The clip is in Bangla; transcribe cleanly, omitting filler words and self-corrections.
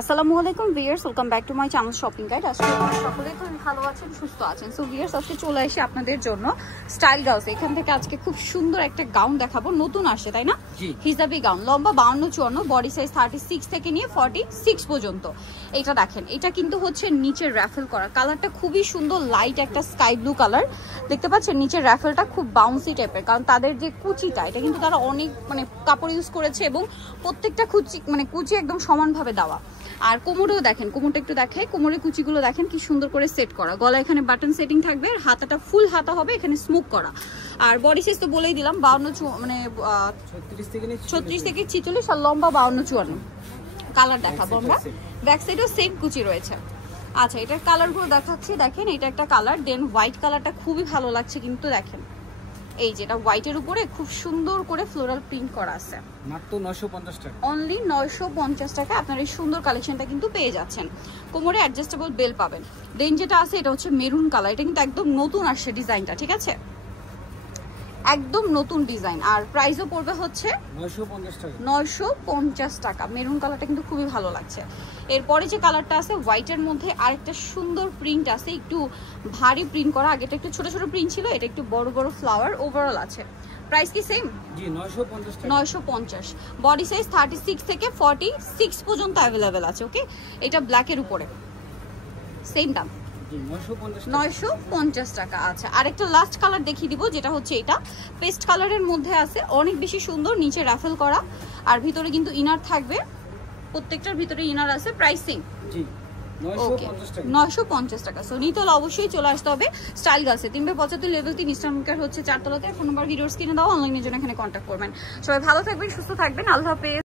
আসসালামু আলাইকুম viewers, welcome back to my channel shopping guide. আজকে আপনারা সকলেই খুব ভালো আছেন, সুস্থ আছেন। সো ভিউয়ার্স, আজকে চলে আসি আপনাদের জন্য স্টাইল গাউস। এখান থেকে আজকে খুব সুন্দর একটা গাউন দেখাবো, নতুন আসছে তাই না? হিজাবি গাউন, লম্বা 52-54, বডি সাইজ 36 থেকে নিয়ে 46 পর্যন্ত। এটা দেখেন, এটা কিন্তু হচ্ছে নিচের র্যাফেল করা, কালারটা খুবই সুন্দর, লাইট একটা স্কাই ব্লু কালার। দেখতে পাচ্ছেন নিচের র্যাফেলটা খুব বাউন্সি টাইপের, কারণ তাদের যে কুচিটা, এটা কিন্তু তারা অনেক কাপড় ইউজ করেছে এবং প্রত্যেকটা কুচি একদম সমানভাবে দেওয়া। আর কোমরেও দেখেন, কোমরটা একটু দেখায়, কোমরের কুচিগুলো দেখেন কি সুন্দর করে সেট করা। গলা এখানে বাটন সেটিং থাকবে, আর হাতাটা ফুল হাতা হবে, এখানে স্মোক করা। আর বডি সাইজ তো বলেই দিলাম 36 থেকে 46, আর লম্বা 52-54। কালার দেখাবো আমরা, ব্যাক সাইডেও সেম কুচি রয়েছে। আচ্ছা, এটার কালারগুলো দেখাচ্ছি, দেখেন এটা একটা কালার, দেন হোয়াইট কালারটা খুবই ভালো লাগছে কিন্তু দেখেন এই যেটা হোয়াইটের উপরে খুব সুন্দর করে ফ্লোরাল প্রিন্ট করা আছে, মাত্র 950 টাকা, অনলি 950 টাকা আপনার এই সুন্দর কালেকশনটা কিন্তু পেয়ে যাচ্ছেন। কোমরে অ্যাডজাস্টেবল বেল পাবেন। দেন যেটা আছে এটা হচ্ছে মেরুন কালার, এটা কিন্তু একদম নতুন আসছে ডিজাইনটা, ঠিক আছে, একদম নতুন ডিজাইন। আর প্রাইসও পড়বে হচ্ছে 950 টাকা। মেরুন কালারটা কিন্তু খুবই ভালো লাগছে। এরপরে যে কালারটা আছে হোয়াইটের মধ্যে আরেকটা সুন্দর প্রিন্ট আছে, একটু ভারী প্রিন্ট করা। আগেটা একটু ছোট ছোট প্রিন্ট ছিল, এটা একটু বড় বড় ফ্লাওয়ার ওভারঅল আছে। প্রাইস কি সেম? জি, 950 টাকা। 950। বডি সাইজ 36 থেকে 46 পর্যন্ত अवेलेबल আছে। ওকে, এটা ব্ল্যাকের উপরে সেম দাম 950 টাকা। আচ্ছা, আরেকটা লাস্ট কালার দেখিয়ে দিব, যেটা হচ্ছে এটা পেস্ট কালারের মধ্যে আছে, অনেক বেশি সুন্দর, নিচে রাফেল করা আর ভিতরে কিন্তু ইনার থাকবে, প্রত্যেকটার ভিতরে ইনার আছে। প্রাইসিং জি 950 টাকা। সো নিতে হলে অবশ্যই চলে আসতে হবে স্টাইল গার্লসে, 375 লেভেল 3 ইস্টার্ন মার্কেট হচ্ছে 4 তলাতে। ফোন নাম্বার ভিডিওস কিনে দাও, অনলাইনের জন্য এখানে কন্ট্যাক্ট করবেন। সবাই ভালো থাকবেন, সুস্থ থাকবেন, আল্লাহ হাফেজ।